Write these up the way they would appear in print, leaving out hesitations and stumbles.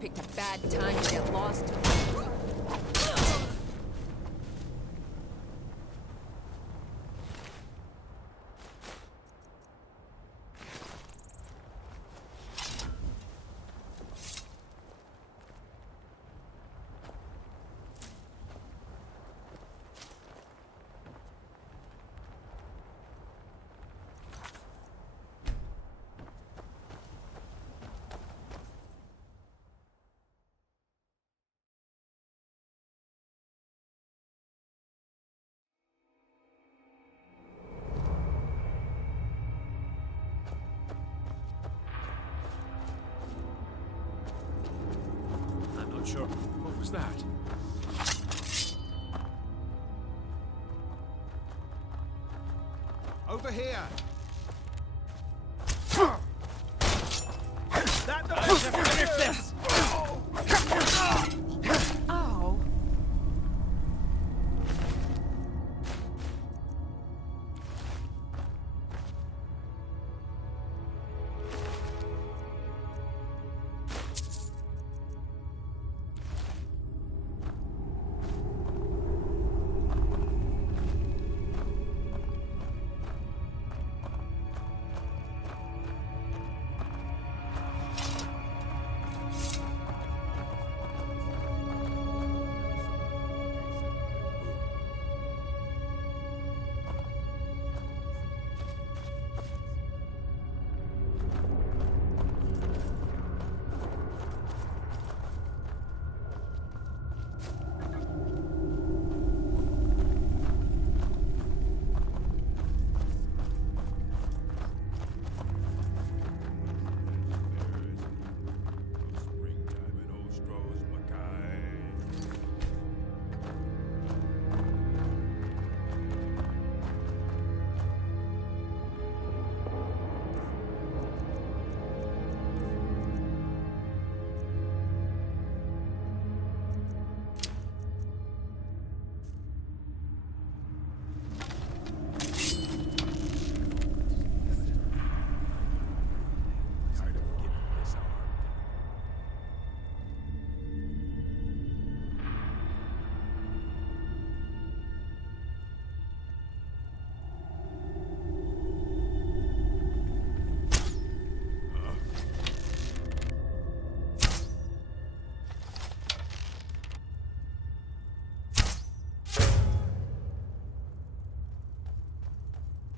picked a bad time to get lost. Sure. What was that? Over here! That noise to finish this! Oh.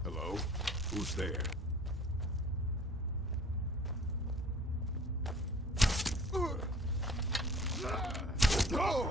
Hello? Who's there? No!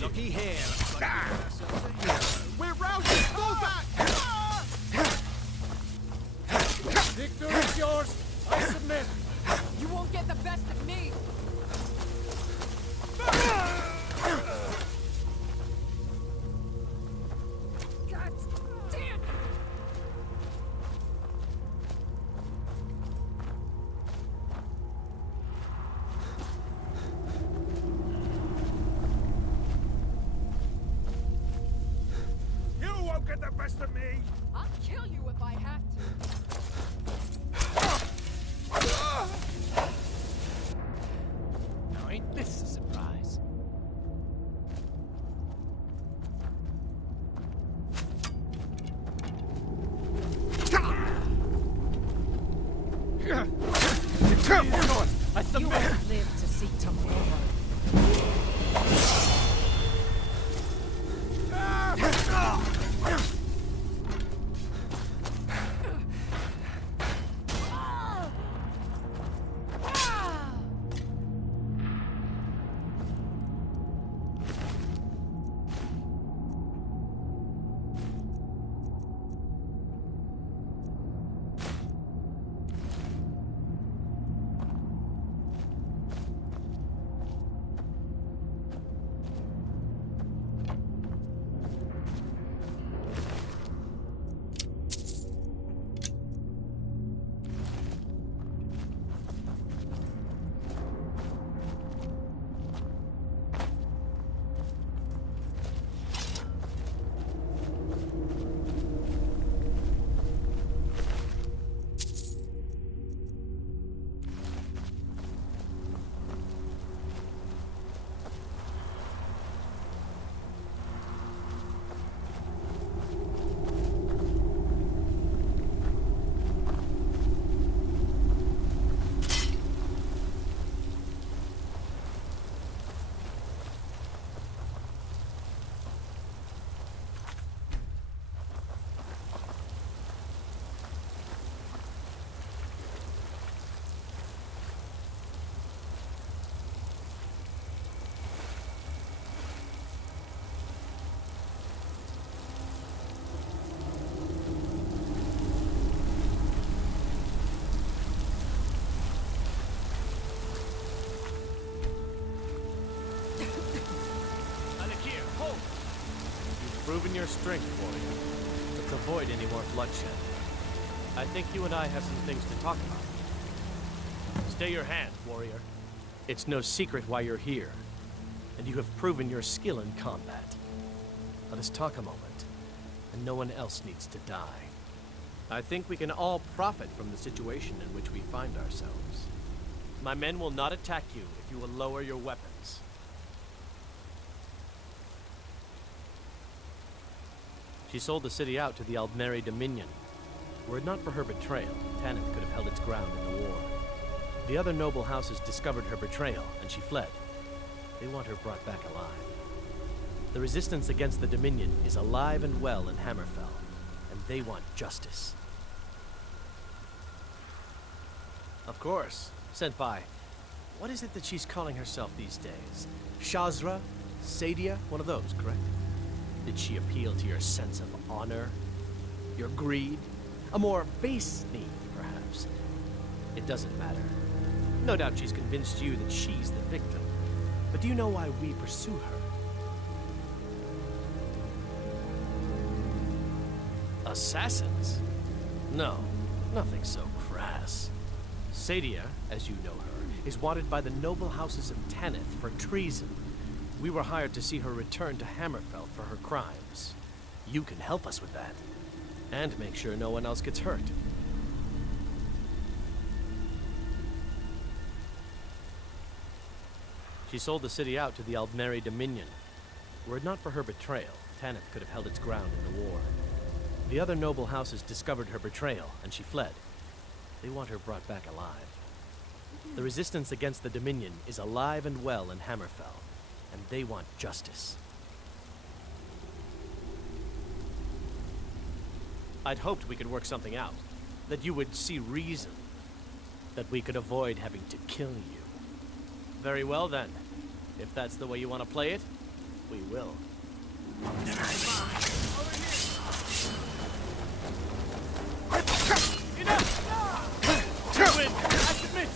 Looky here. We're routed! Fall back! Victory is yours. I submit. You won't get the best of me! God damn! You won't get the best of me! I'll kill you if I have to. Now ain't this a surprise? I You submit. won't live to see tomorrow. Proven your strength, warrior. Let's avoid any more bloodshed. I think you and I have some things to talk about. Stay your hand, warrior. It's no secret why you're here, and you have proven your skill in combat. Let us talk a moment, and no one else needs to die. I think we can all profit from the situation in which we find ourselves. My men will not attack you if you will lower your weapons. She sold the city out to the Aldmeri Dominion. Were it not for her betrayal, Tanith could have held its ground in the war. The other noble houses discovered her betrayal, and she fled. They want her brought back alive. The resistance against the Dominion is alive and well in Hammerfell, and they want justice. Of course. Senpai, what is it that she's calling herself these days? Shazra? Sadia? One of those, correct? Did she appeal to your sense of honor? Your greed? A more base need, perhaps? It doesn't matter. No doubt she's convinced you that she's the victim. But do you know why we pursue her? Assassins? No, nothing so crass. Sadia, as you know her, is wanted by the noble houses of Tanith for treason. We were hired to see her return to Hammerfell for her crimes. You can help us with that. And make sure no one else gets hurt. She sold the city out to the Aldmeri Dominion. Were it not for her betrayal, Tanith could have held its ground in the war. The other noble houses discovered her betrayal, and she fled. They want her brought back alive. The resistance against the Dominion is alive and well in Hammerfell, and they want justice. I'd hoped we could work something out. That you would see reason. That we could avoid having to kill you. Very well then. If that's the way you want to play it, We will. Enough! You win! I submit!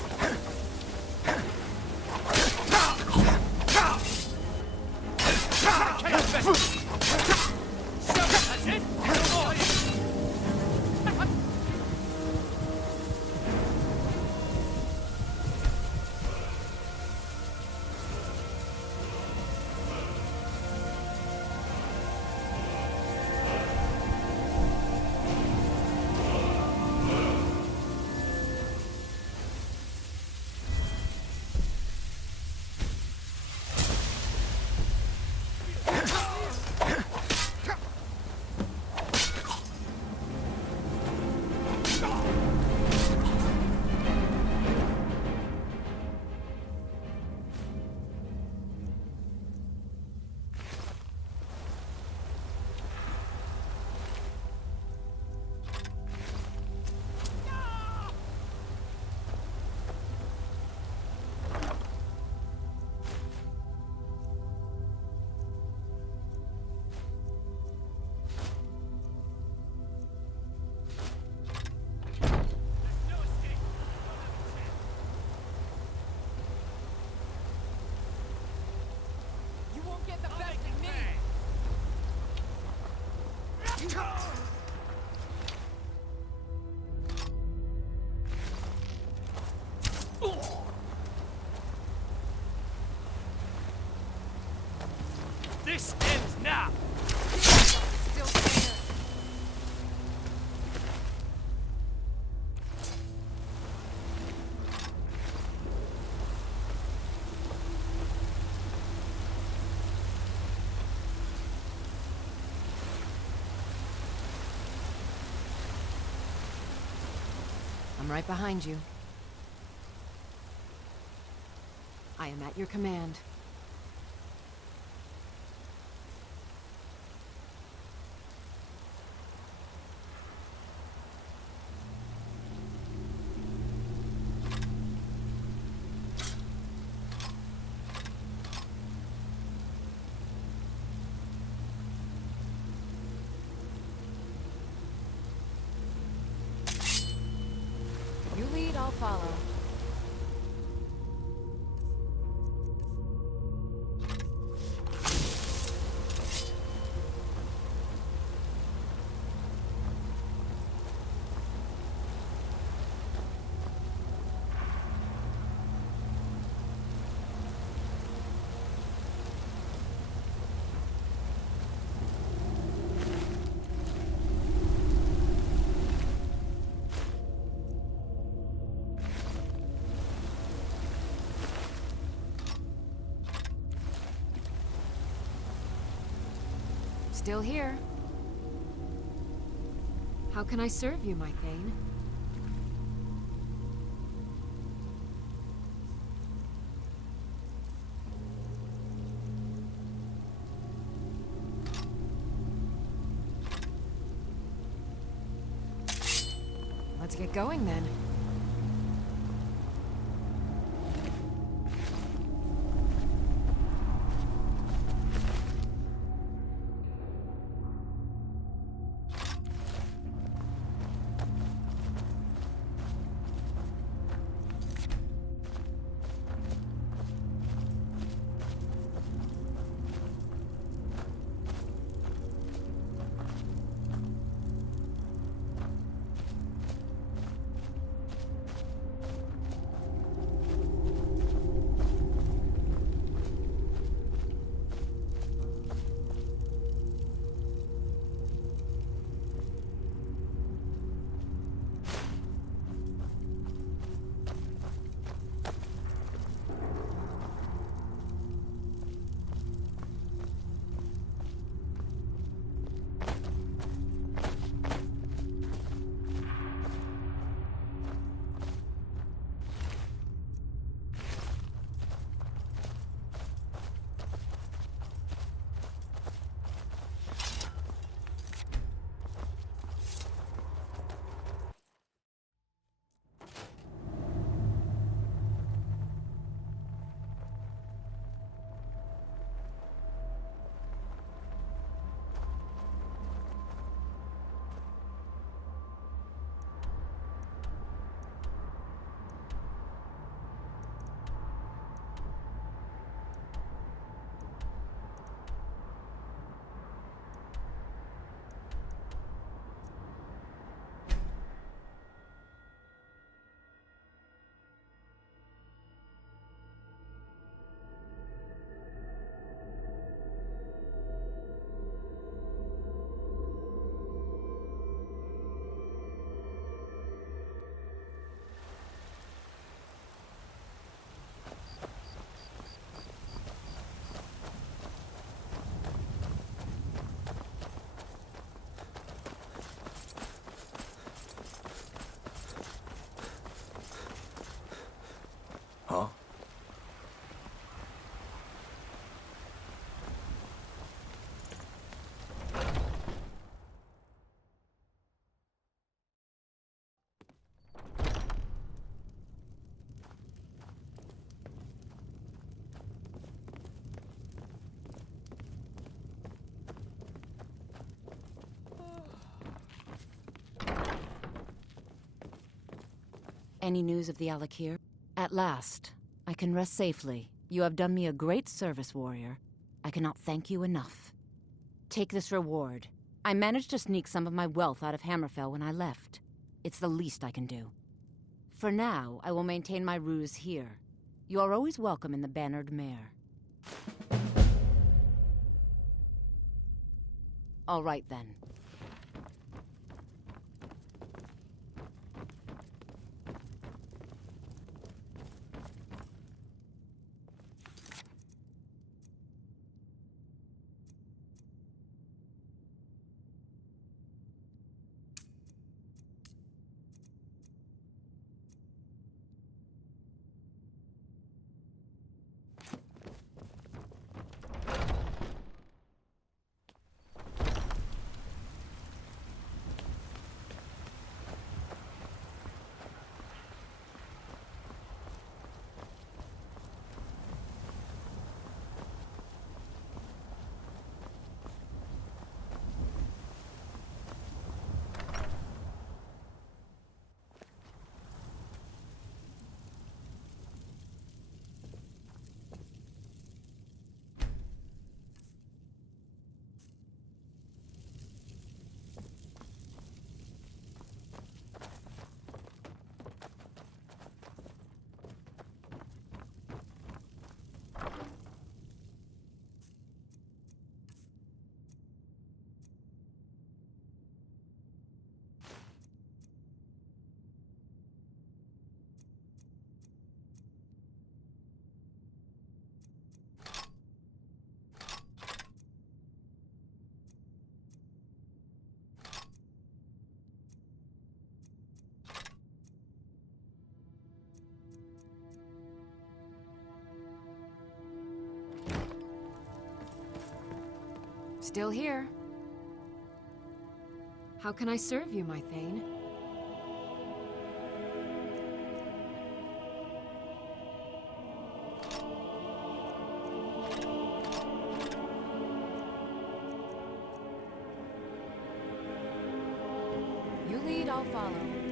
I cannot bet! That's it! No more! You won't get the best of me. This ends now! Still there. I'm right behind you. I am at your command. You lead, I'll follow. Still here. How can I serve you, my Thane? Let's get going then. Any news of the Alakir? At last. I can rest safely. You have done me a great service, warrior. I cannot thank you enough. Take this reward. I managed to sneak some of my wealth out of Hammerfell when I left. It's the least I can do. For now, I will maintain my ruse here. You are always welcome in the Bannered Mare. All right, then. Still here. How can I serve you, my Thane? You lead, I'll follow.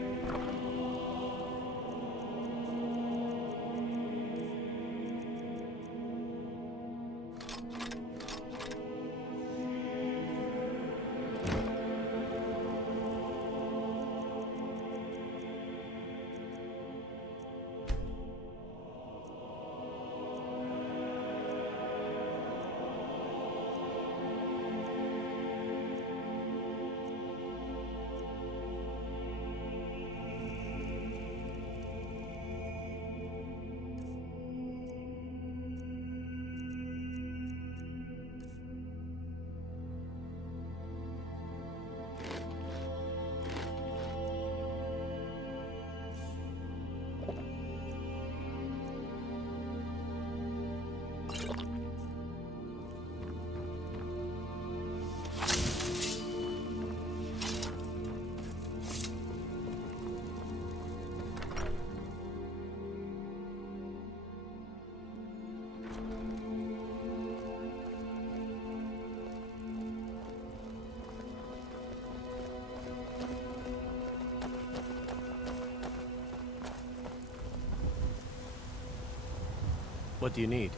What do you need?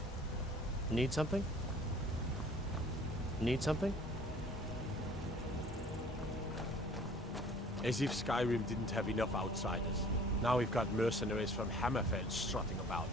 Need something? Need something? As if Skyrim didn't have enough outsiders. Now we've got mercenaries from Hammerfell strutting about.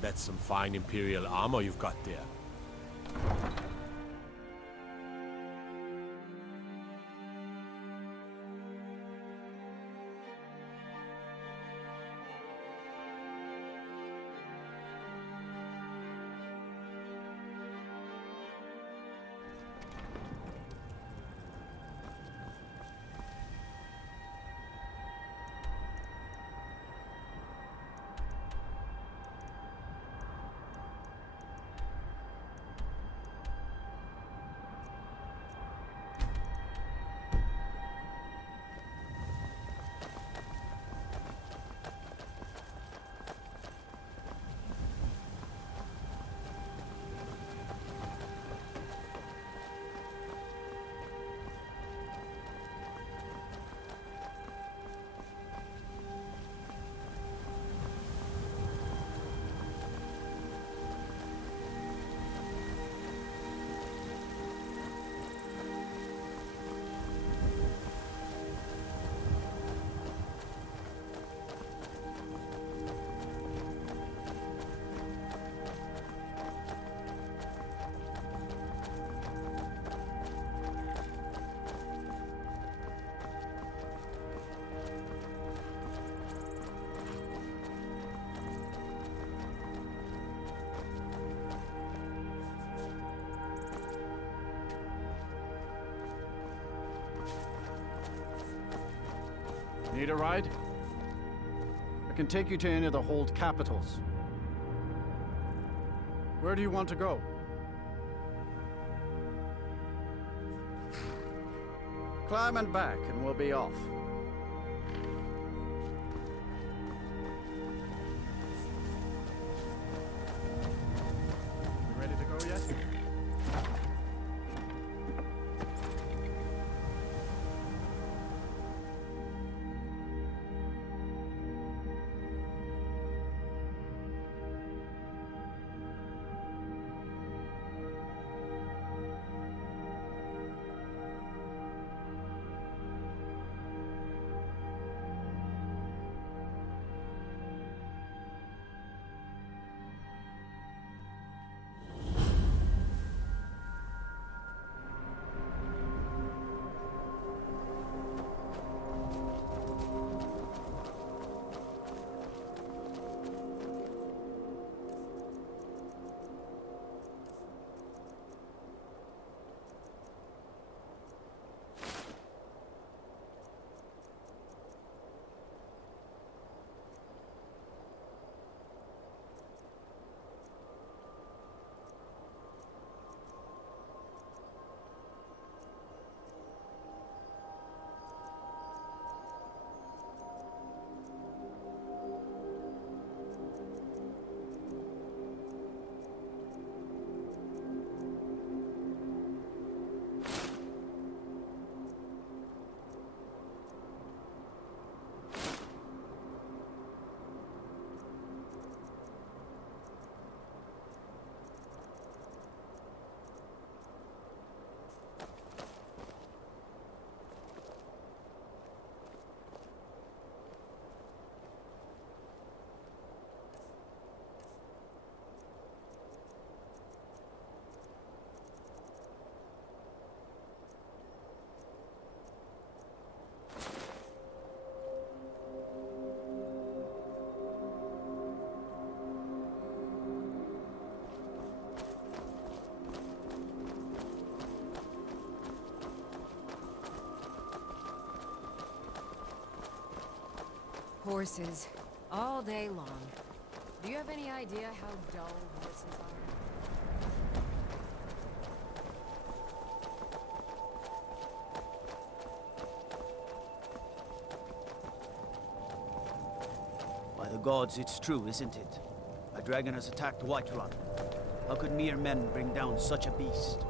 That's some fine Imperial armor you've got there. Need a ride? I can take you to any of the hold capitals. Where do you want to go? Climb and back, and we'll be off. You ready to go yet? Horses. All day long. Do you have any idea how dull horses are? By the gods, it's true, isn't it? A dragon has attacked Whiterun. How could mere men bring down such a beast?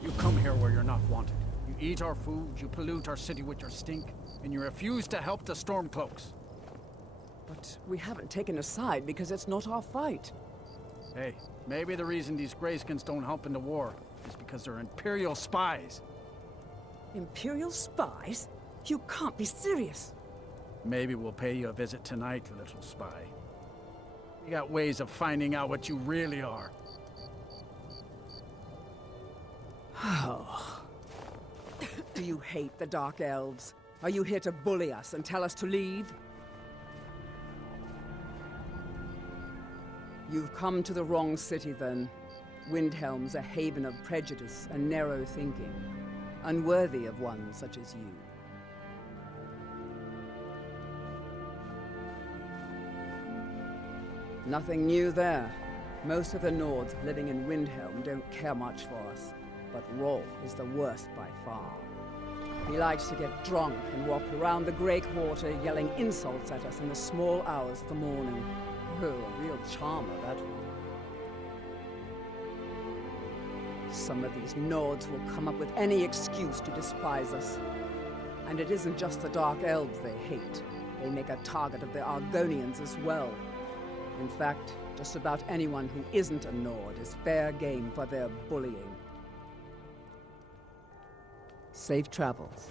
You come here where you're not wanted. You eat our food, you pollute our city with your stink, and you refuse to help the Stormcloaks. But we haven't taken a side because it's not our fight. Hey, maybe the reason these Greyskins don't help in the war is because they're Imperial spies. Imperial spies? You can't be serious. Maybe we'll pay you a visit tonight, little spy. We got ways of finding out what you really are. Oh. Do you hate the Dark Elves? Are you here to bully us and tell us to leave? You've come to the wrong city, then. Windhelm's a haven of prejudice and narrow thinking, unworthy of one such as you. Nothing new there. Most of the Nords living in Windhelm don't care much for us, but Rolf is the worst by far. He likes to get drunk and walk around the Grey Quarter yelling insults at us in the small hours of the morning. Oh, a real charmer, that one. Some of these Nords will come up with any excuse to despise us. And it isn't just the Dark Elves they hate. They make a target of the Argonians as well. In fact, just about anyone who isn't a Nord is fair game for their bullying. Safe travels.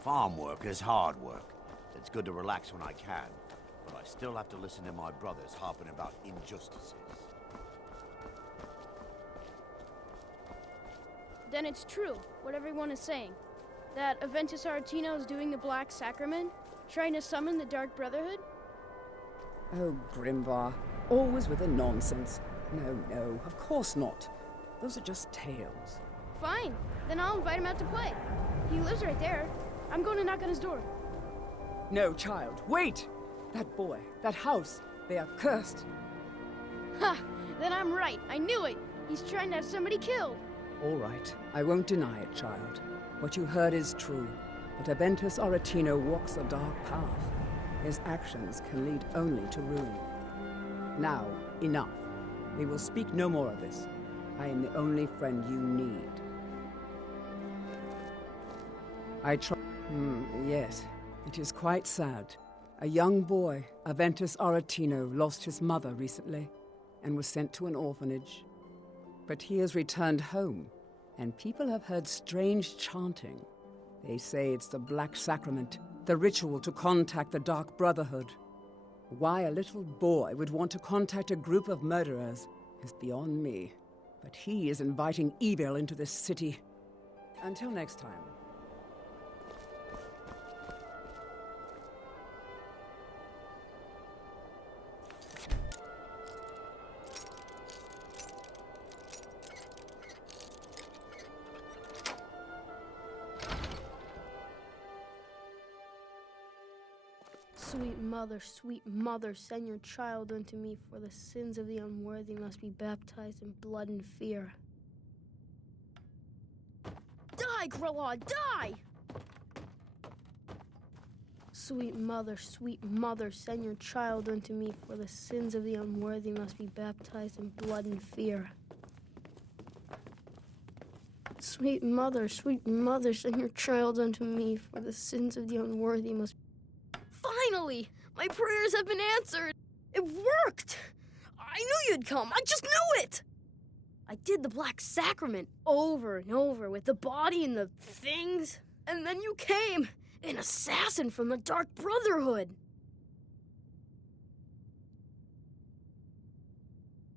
Farm work is hard work. It's good to relax when I can, but I still have to listen to my brothers harping about injustices. Then it's true, what everyone is saying. That Aventus Aretino is doing the Black Sacrament, trying to summon the Dark Brotherhood? Oh, Grimvar. Always with the nonsense. No, of course not. Those are just tales. Fine, then I'll invite him out to play. He lives right there. I'm going to knock on his door. No, child, wait! That boy, that house, they are cursed. Ha! Then I'm right. I knew it. He's trying to have somebody killed. All right, I won't deny it, child. What you heard is true, but Aventus Aretino walks a dark path. His actions can lead only to ruin. Now, enough. We will speak no more of this. I am the only friend you need. Yes, it is quite sad. A young boy, Aventus Aretino, lost his mother recently and was sent to an orphanage. But he has returned home, and people have heard strange chanting. They say it's the Black Sacrament, the ritual to contact the Dark Brotherhood. Why a little boy would want to contact a group of murderers is beyond me. But he is inviting evil into this city. Until next time. Sweet mother, send your child unto me, for the sins of the unworthy must be baptized in blood and fear. Die, Grelod, die! Sweet mother, send your child unto me, for the sins of the unworthy must be baptized in blood and fear. Sweet mother, send your child unto me, for the sins of the unworthy must be... Finally! My prayers have been answered! It worked! I knew you'd come! I just knew it! I did the Black Sacrament over and over with the body and the things, and then you came, an assassin from the Dark Brotherhood!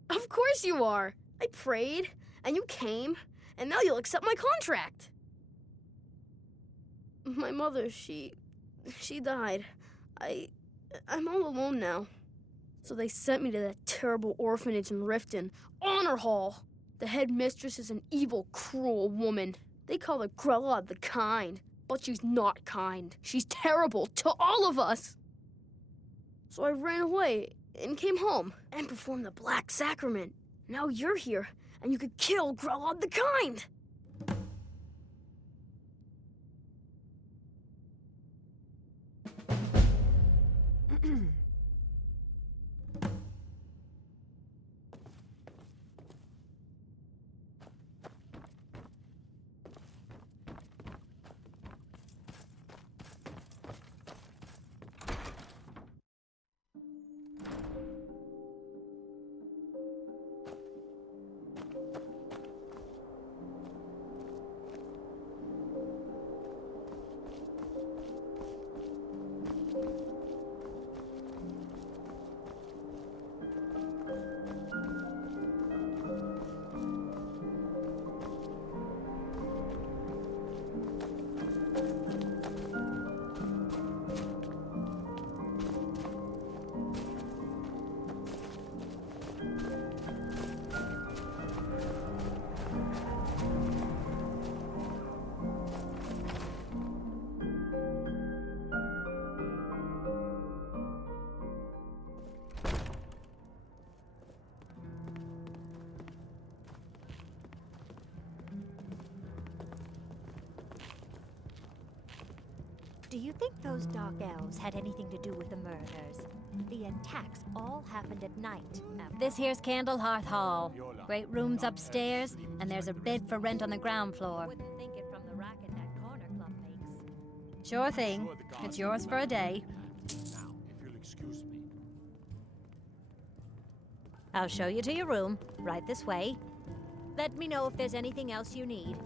Of course you are! I prayed, and you came, and now you'll accept my contract! My mother, she died. I'm all alone now. So they sent me to that terrible orphanage in Riften, Honor Hall. The headmistress is an evil, cruel woman. They call her Grelod the Kind, but she's not kind. She's terrible to all of us. So I ran away and came home and performed the Black Sacrament. Now you're here, and you could kill Grelod the Kind. Do you think those Dark Elves had anything to do with the murders? The attacks all happened at night. This here's Candlehearth Hall. Great rooms upstairs, and there's a bed for rent on the ground floor. Wouldn't think it from the racket that corner club makes. Sure thing. It's yours for a day. Now, if you'll excuse me. I'll show you to your room, right this way. Let me know if there's anything else you need.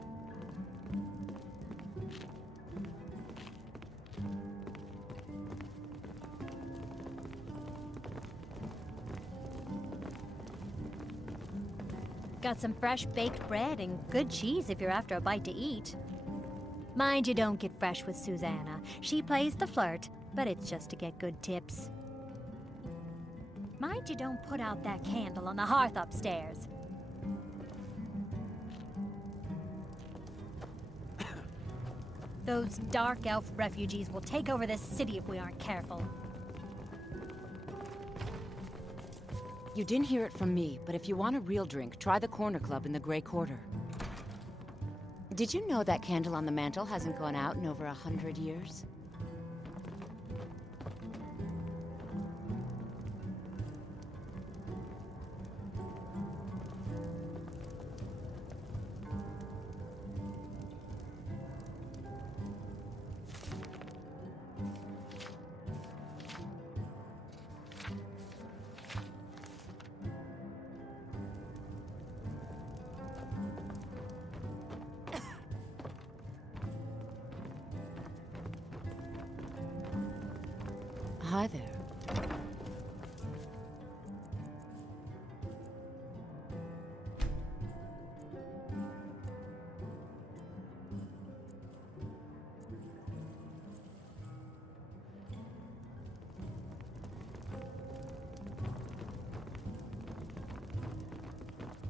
Got some fresh baked bread and good cheese if you're after a bite to eat. Mind you don't get fresh with Susanna. She plays the flirt, but it's just to get good tips. Mind you don't put out that candle on the hearth upstairs. Those dark elf refugees will take over this city if we aren't careful. You didn't hear it from me, but if you want a real drink, try the Corner Club in the Grey Quarter. Did you know that candle on the mantel hasn't gone out in over 100 years? Hi there.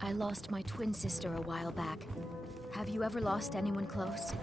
I lost my twin sister a while back. Have you ever lost anyone close?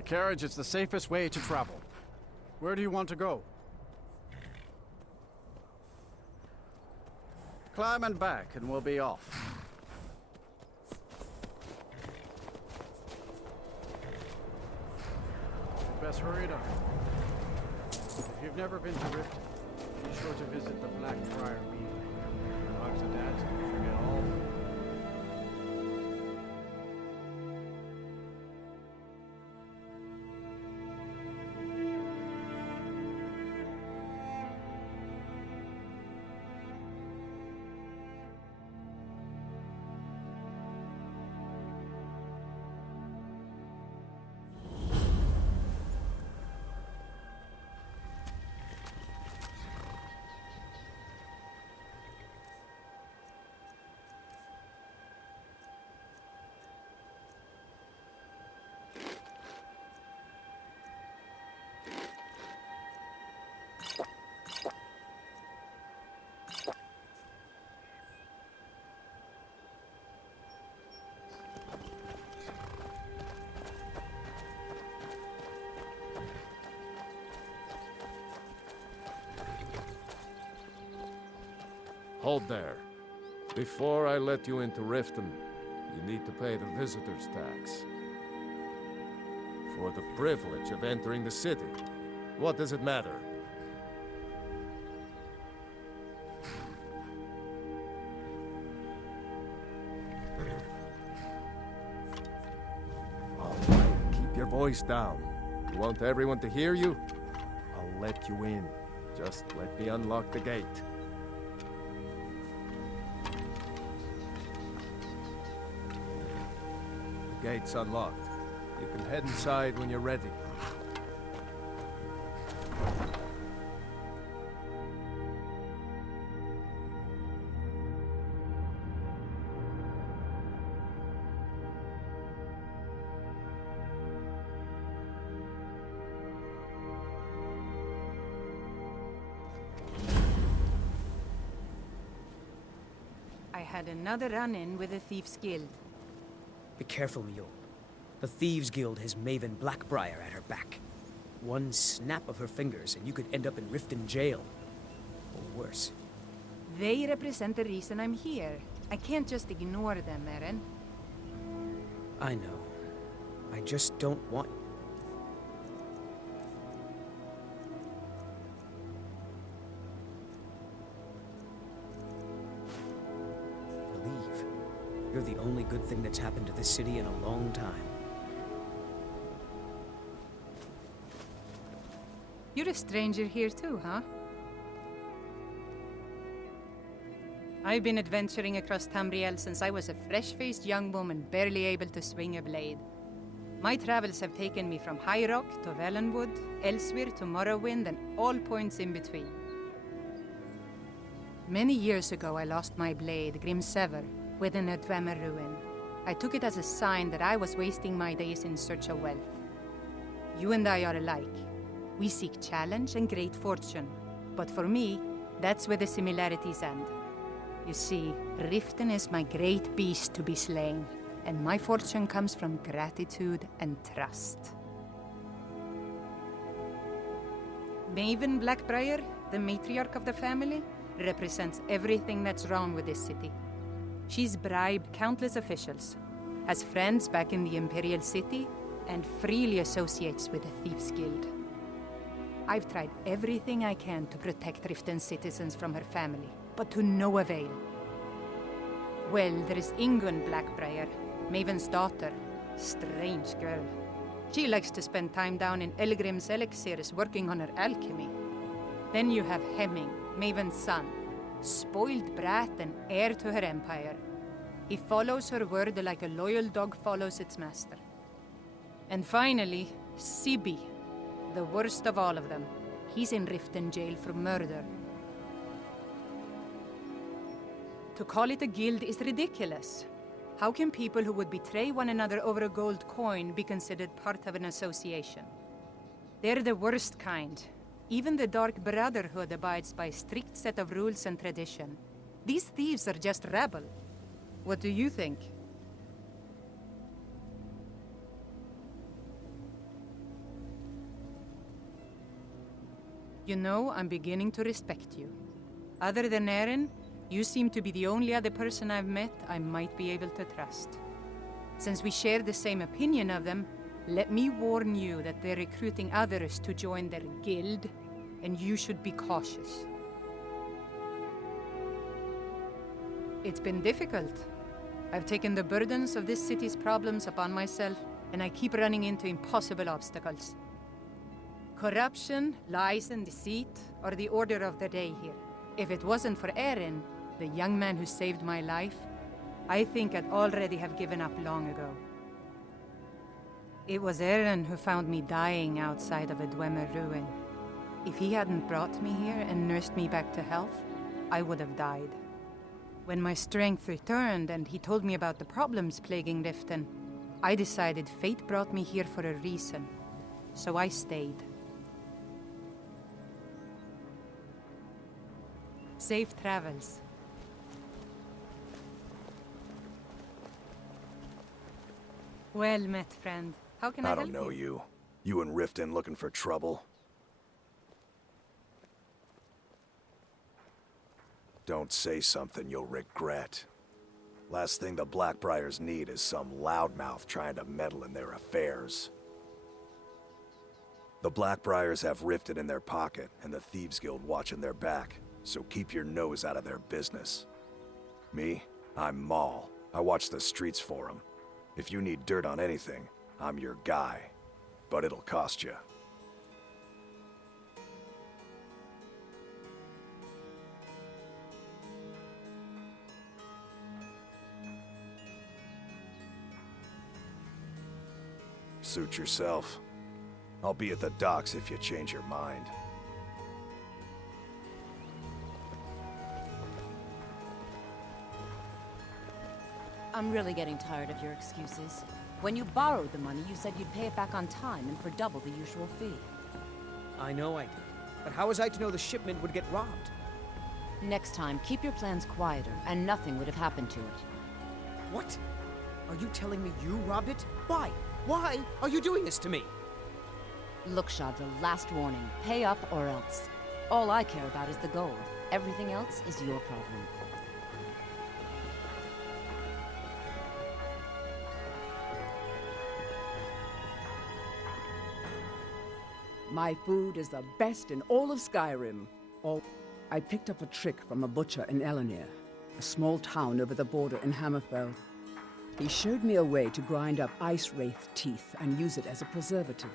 My carriage is the safest way to travel. Where do you want to go? Climb and back, and we'll be off. Best hurry it up. If you've never been to Riften, be sure to visit the Blackfriar Mead. Bugs and dads, forget all. Hold there. Before I let you into Riften, you need to pay the visitor's tax. For the privilege of entering the city. What does it matter? All right, keep your voice down. You want everyone to hear you? I'll let you in. Just let me unlock the gate. Gate's unlocked. You can head inside when you're ready. I had another run-in with the Thieves' Guild. Be careful, Mule. The Thieves' Guild has Maven Blackbriar at her back. One snap of her fingers and you could end up in Riften jail. Or worse. They represent the reason I'm here. I can't just ignore them, Eren. I know. I just don't want... Believe. You're the only good thing that's happened to this city in a long time. You're a stranger here too, huh? I've been adventuring across Tamriel since I was a fresh-faced young woman barely able to swing a blade. My travels have taken me from High Rock to Valenwood, Elsewhere to Morrowind, and all points in between. Many years ago I lost my blade, Grimsever, within a Dwemer ruin. I took it as a sign that I was wasting my days in search of wealth. You and I are alike. We seek challenge and great fortune. But for me, that's where the similarities end. You see, Riften is my great beast to be slain, and my fortune comes from gratitude and trust. Maven Blackbriar, the matriarch of the family, represents everything that's wrong with this city. She's bribed countless officials, has friends back in the Imperial City, and freely associates with the Thieves' Guild. I've tried everything I can to protect Riften's citizens from her family, but to no avail. Well, there is Ingun Blackbriar, Maven's daughter. Strange girl. She likes to spend time down in Elgrim's elixirs working on her alchemy. Then you have Hemming, Maven's son. Spoiled brat and heir to her empire. He follows her word like a loyal dog follows its master. And finally, Sibi, the worst of all of them. He's in Riften jail for murder. To call it a guild is ridiculous. How can people who would betray one another over a gold coin be considered part of an association? They're the worst kind. Even the Dark Brotherhood abides by a strict set of rules and tradition. These thieves are just rabble. What do you think? You know, I'm beginning to respect you. Other than Eren, you seem to be the only other person I've met I might be able to trust. Since we share the same opinion of them, let me warn you that they're recruiting others to join their guild, and you should be cautious. It's been difficult. I've taken the burdens of this city's problems upon myself, and I keep running into impossible obstacles. Corruption, lies and deceit are the order of the day here. If it wasn't for Eren, the young man who saved my life, I think I'd already have given up long ago. It was Eren who found me dying outside of a Dwemer ruin. If he hadn't brought me here and nursed me back to health, I would have died. When my strength returned and he told me about the problems plaguing Riften, I decided fate brought me here for a reason, so I stayed. Safe travels. Well met, friend. How can I help you? I don't know you. You and Riften looking for trouble? Don't say something you'll regret. Last thing the Blackbriars need is some loudmouth trying to meddle in their affairs. The Blackbriars have Riften in their pocket, and the Thieves Guild watching their back, so keep your nose out of their business. Me? I'm Maul. I watch the streets for them. If you need dirt on anything, I'm your guy. But it'll cost you. Suit yourself. I'll be at the docks if you change your mind. I'm really getting tired of your excuses. When you borrowed the money, you said you'd pay it back on time and for double the usual fee. I know I did. But how was I to know the shipment would get robbed? Next time, keep your plans quieter, and nothing would have happened to it. What? Are you telling me you robbed it? Why? Why are you doing this to me? Look, Shadra, last warning. Pay up or else. All I care about is the gold. Everything else is your problem. My food is the best in all of Skyrim. I picked up a trick from a butcher in Elenir, a small town over the border in Hammerfell. He showed me a way to grind up ice wraith teeth and use it as a preservative.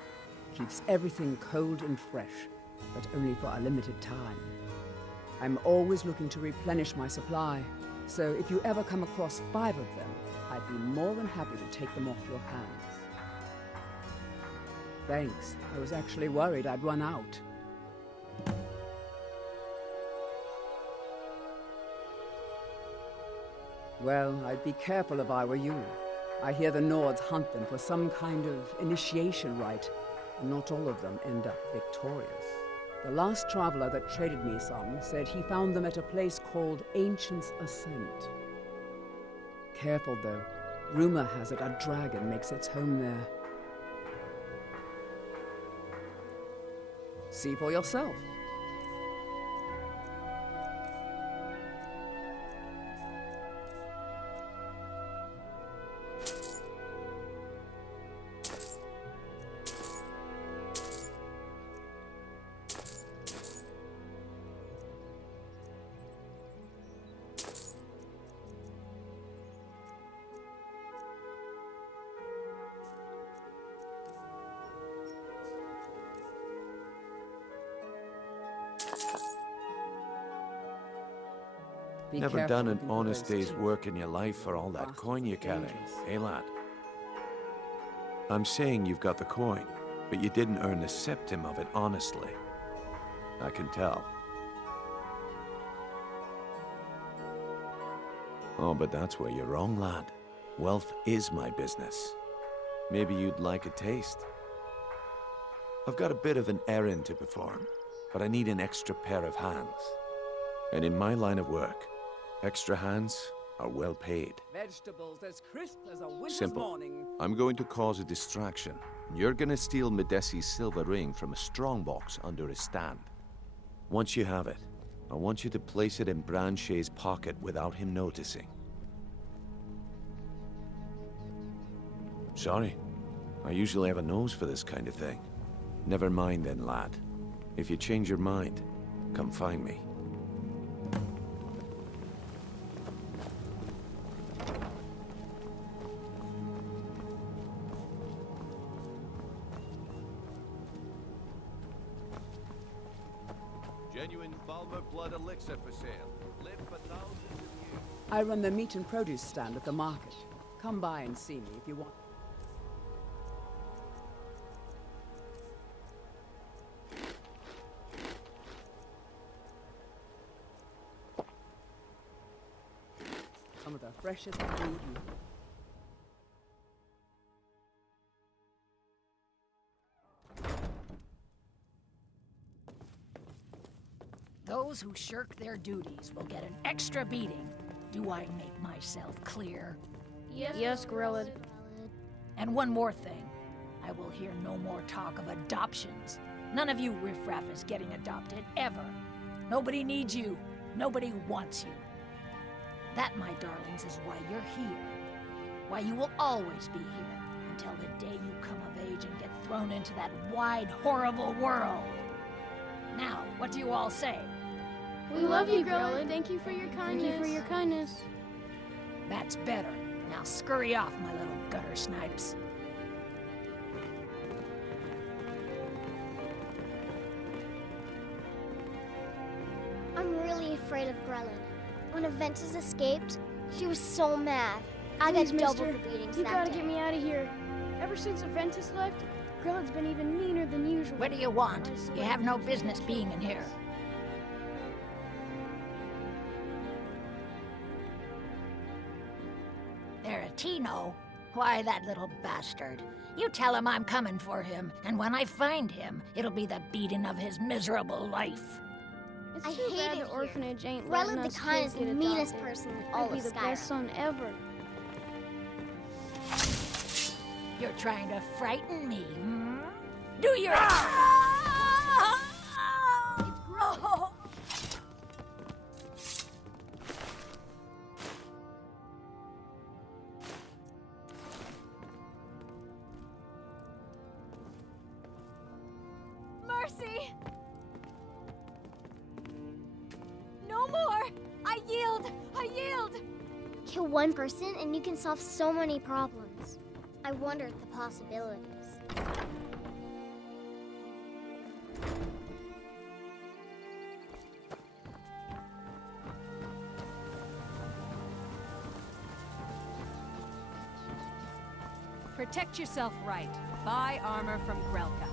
Keeps everything cold and fresh, but only for a limited time. I'm always looking to replenish my supply, so if you ever come across 5 of them, I'd be more than happy to take them off your hands. Thanks. I was actually worried I'd run out. Well, I'd be careful if I were you. I hear the Nords hunt them for some kind of initiation rite, and not all of them end up victorious. The last traveler that traded me some said he found them at a place called Ancient's Ascent. Careful, though. Rumor has it a dragon makes its home there. See for yourself. Never done an honest day's work in your life for all that coin you carry, eh, lad? I'm saying you've got the coin, but you didn't earn the septim of it honestly. I can tell. Oh, but that's where you're wrong, lad. Wealth is my business. Maybe you'd like a taste. I've got a bit of an errand to perform, but I need an extra pair of hands. And in my line of work, extra hands are well paid. Vegetables as crisp as a winter's Simple. morning. I'm going to cause a distraction. You're gonna steal Medesi's silver ring from a strongbox under his stand. Once you have it, I want you to place it in Branche's pocket without him noticing. Sorry. I usually have a nose for this kind of thing. Never mind then, lad. If you change your mind, come find me. Genuine Balmer blood elixir for sale. Live for thousands of years. I run the meat and produce stand at the market. Come by and see me if you want. Some of the freshest food. Those who shirk their duties will get an extra beating. Do I make myself clear? Yes, Grillad. And one more thing. I will hear no more talk of adoptions. None of you riffraff is getting adopted, ever. Nobody needs you. Nobody wants you. That, my darlings, is why you're here. Why you will always be here, until the day you come of age and get thrown into that wide, horrible world. Now, what do you all say? We love you, Grillad. Thank you for your kindness. Thank you for your kindness. That's better. Now scurry off, my little gutter snipes. I'm really afraid of Grellin. When Aventus escaped, she was so mad. I got double the beatings You that gotta day. get me out of here. Ever since Aventus left, Grellad's been even meaner than usual. What do you want? You have no business being in here. Aretino? Why, that little bastard. You tell him I'm coming for him, and when I find him, it'll be the beating of his miserable life. It's I too hate bad it the orphanage ain't Grellin letting the us kindest, kids get meanest adopted. person in all I'd be of the best Skyrim. son ever. You're trying to frighten me, hmm? Do your... Mercy! No more! I yield! I yield! Kill one person and you can solve so many problems. I wonder at the possibilities. Protect yourself right. Buy armor from Grelka.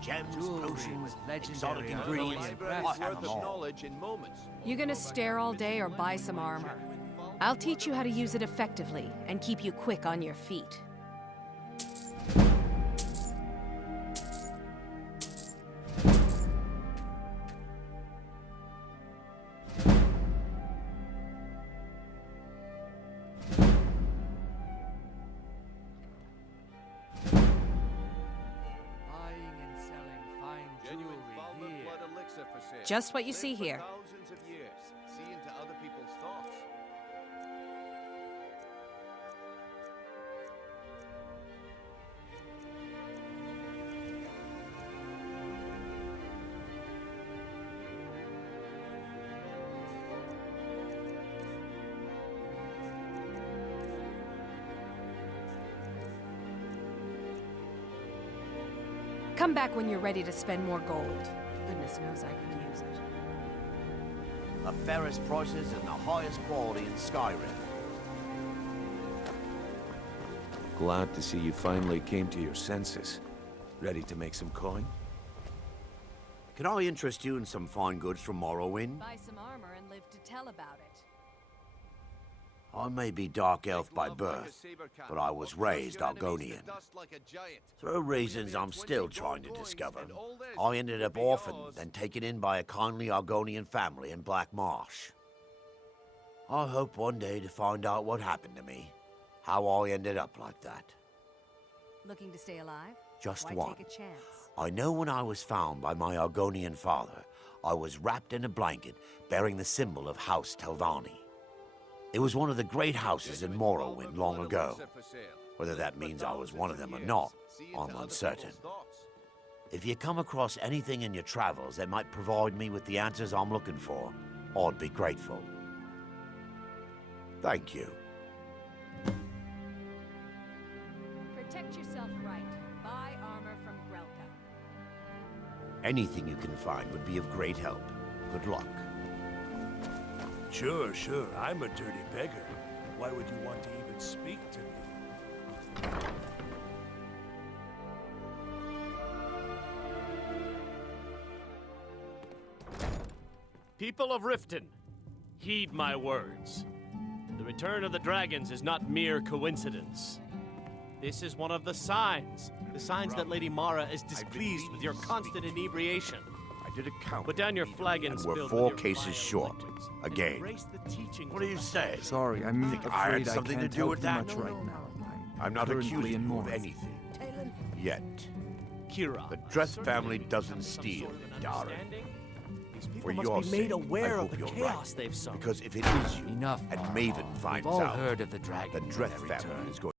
Gems, Jewelry potions, with exotic legendary ingredients. library's I have worth them of all. knowledge in moments. You gonna stare all day or buy some armor? I'll teach you how to use it effectively and keep you quick on your feet. Buying and selling fine Genuine jewelry Balmer here. blood elixir for sale. Just what you Live see for here. Thousands of years. See into other people's thoughts. Come back when you're ready to spend more gold. Goodness knows I could use it. The fairest prices and the highest quality in Skyrim. Glad to see you finally came to your senses. Ready to make some coin? Can I interest you in some fine goods from Morrowind? Buy some armor and live to tell about it. I may be Dark Elf by birth, but I was raised Argonian. Through reasons I'm still trying to discover, I ended up orphaned and taken in by a kindly Argonian family in Black Marsh. I hope one day to find out what happened to me, how I ended up like that. Looking to stay alive? Just Why one. take a chance? I know when I was found by my Argonian father, I was wrapped in a blanket bearing the symbol of House Telvanni. It was one of the great houses in Morrowind long ago. Whether that means I was one of them or not, I'm uncertain. If you come across anything in your travels that might provide me with the answers I'm looking for, I'd be grateful. Thank you. Protect yourself right. Buy armor from Grelka. Anything you can find would be of great help. Good luck. Sure, I'm a dirty beggar. Why would you want to even speak to me? People of Riften, heed my words. The return of the dragons is not mere coincidence. This is one of the signs that Lady Mara is displeased with your constant inebriation. I did a count. Put down your flagons and we're filled 4 with your cases vile short. liquids, and Again. embrace the teachings What do of you the say? Sorry, I'm Think I afraid had I something to can't do help with you that? much right now. I'm not currently accusing in you of Morrowind. anything. Talon? Yet. Kira, The Dreth family doesn't steal, Darren. For must your be made sake, aware I of hope the you're chaos right. they've sown. Because if it is you, Enough, and Marmar. Maven finds We've all out, heard of the dragon the when Dreth they family return. is going